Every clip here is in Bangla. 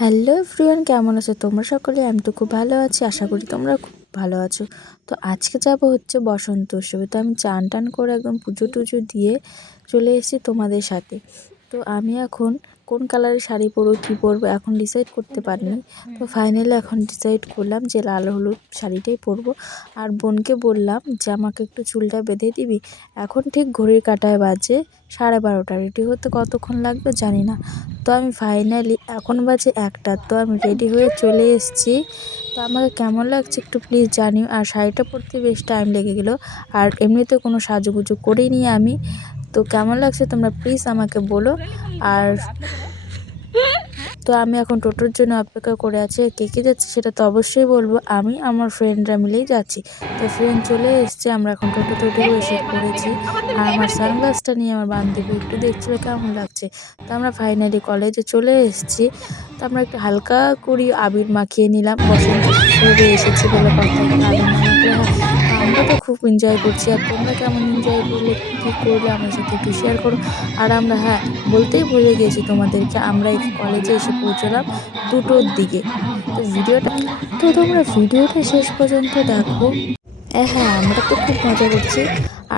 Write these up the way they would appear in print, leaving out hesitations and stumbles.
হ্যালো এভরিওয়ান, কেমন আছো তোমরা সকলে? আমি তো খুব ভালো আছি, আশা করি তোমরা খুব ভালো আছো। তো আজকে যাব হচ্ছে বসন্ত উৎসবে। তো আমি চান টান করে একদম পুজো টুজো দিয়ে চলে এসেছি তোমাদের সাথে। তো আমি এখন কোন কালারের শাড়ি পরবো, কী পরবো এখন ডিসাইড করতে পারিনি। তো ফাইনালি এখন ডিসাইড করলাম যে লাল হলুদ শাড়িটাই পরবো। আর বোনকে বললাম যে আমাকে একটু চুলটা বেঁধে দিবি। এখন ঠিক ঘড়ির কাঁটায় বাজে 12:30। রেডি হতে কতক্ষণ লাগবে জানি না। তো আমি ফাইনালি এখন বাজে 1টা, তো আমি রেডি হয়ে চলে এসেছি। তো আমাকে কেমন লাগছে একটু প্লিজ জানিও। আর শাড়িটা পরতে বেশ টাইম লেগে গেলো, আর এমনিতে কোনো সাজুগুজু করিনি আমি। তো কেমন লাগছে তোমরা প্লিজ আমাকে বলো। আর তো আমি এখন টোটোর জন্য অপেক্ষা করে আছি। কে কে যাচ্ছে সেটা তো অবশ্যই বলবো। আমি আমার ফ্রেন্ডরা মিলেই যাচ্ছি। তো ফ্রেন্ড চলে এসছে, আমরা এখন টোটোতে উঠে বসে পড়েছি। আর আমার সানগ্লাসটা নিয়ে আমার বান্ধবী একটু দেখছিল কেমন লাগছে। তো আমরা ফাইনালি কলেজে চলে এসেছি। তো আমরা একটু হালকা করে আবির মাখিয়ে নিলাম, বসন্ত উৎসবে এসেছি বলে কথা, একটু আবির না মাখলে হয়। তো আমরা তো খুব এনজয় করছি। আর তোমরা কেমন এনজয় করলে, কী করলে আমার সাথে একটু শেয়ার করো। আর আমরা, হ্যাঁ, বলতেই ভুলে গেছি তোমাদেরকে, আমরা এই কলেজে এসে পৌঁছলাম 2টোর দিকে। তো তোমরা ভিডিওটা শেষ পর্যন্ত দেখো। হ্যাঁ, আমরা তো খুব মজা করছি।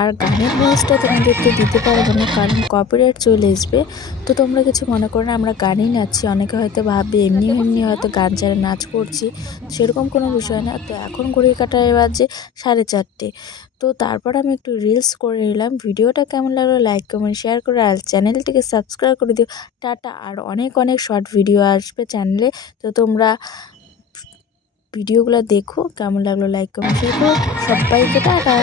আর গানের ভয়েসটা তোমাদেরকে দিতে পারবো না, কারণ কপিরাইট চলে আসবে। তো তোমরা কিছু মনে করো না, আমরা গানই নাচছি। অনেকে হয়তো ভাববে এমনি এমনি হয়তো গান ছাড়া নাচ করছি, সেরকম কোনো বিষয় না। তো এখন ঘড়ির কাঁটায় বাজে 4:30। তো তারপর আমি একটু রিলস করে নিলাম। ভিডিওটা কেমন লাগলো লাইক কমেন্ট শেয়ার করে, আর চ্যানেলটিকে সাবস্ক্রাইব করে দিও। টাটা। আর অনেক অনেক শর্ট ভিডিও আসবে চ্যানেলে। তো তোমরা ভিডিওগুলো দেখো, কেমন লাগলো লাইক কমেন্ট শেয়ার করো। সবাইকে টাটা।